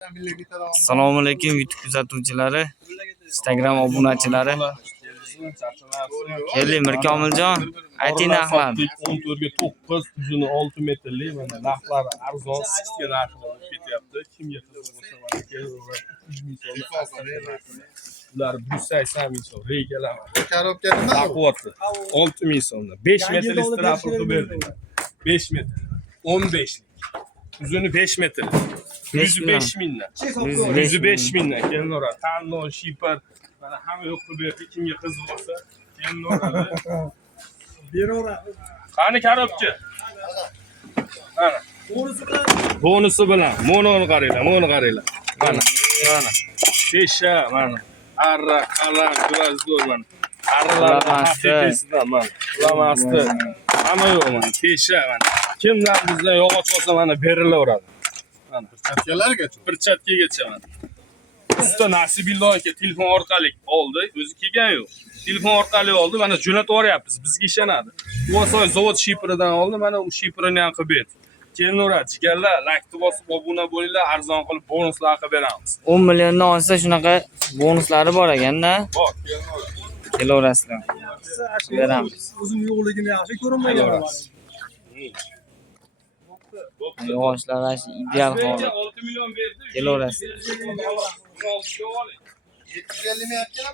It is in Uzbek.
Assalomu alaykum YouTube kuzatuvchilari, Instagram obunachilari. Keling Mirkomiljon, ayting narxlarni. 14 ga 9, uzuni 6 metrlik mana narxlari arzon, sichtga narxlari ketyapti. Kimga qiziq bo'lsa mana kelinglar. 300 ming so'm. Ular 180 ming so'm. Regalar. Korobka nima? Baquvvatli. 6 ming so'mdan. 5 metrlik strapl qilib berdik. 5 metr. 15lik. Uzuni 5 metr. 105 mingdan. 105 mingdan kelinglar. Tanlov, shipar mana hamma yo'q qilib berdik. Kimga qiziq bo'lsa kelinglar. Beraveradi. Qani korobka? Mana. Bonusi bilan. Mononi qaranglar, Mana. Pesha mana. Arra, qalam, gvazdor mana. Arralar tepasidan mana. Ulamasdi. Hamma yo'q mana. Pesha mana. Kimdan bizdan yog'och olsa mana berilaveradi. Mana Perchatkalargacha. Perchatkagacha mana. Usta Nasibilloh aka telefon orqali oldi, o'zi kelgan yo'q. Telefon orqali oldi, mana jo'natib yuboryapmiz. Bizga ishonadi. Quvasoy zavod shipiridan oldi, mana u shipirini ham qilib berdi. Kelinglar, jigarlar, like bosib obuna bo'linglar, arzon qilib bonuslar qilib beramiz. 10 milliondan olsa shunaqa bonuslari bor ekanda. Bor, Kelaverasizlar. Beramiz. O'zim yo'qligini yaxshi ko'rinmayapti. Yog'ochlar ideal holat. 6 million berdi. Kelaverasizlar. 750 ming aytgan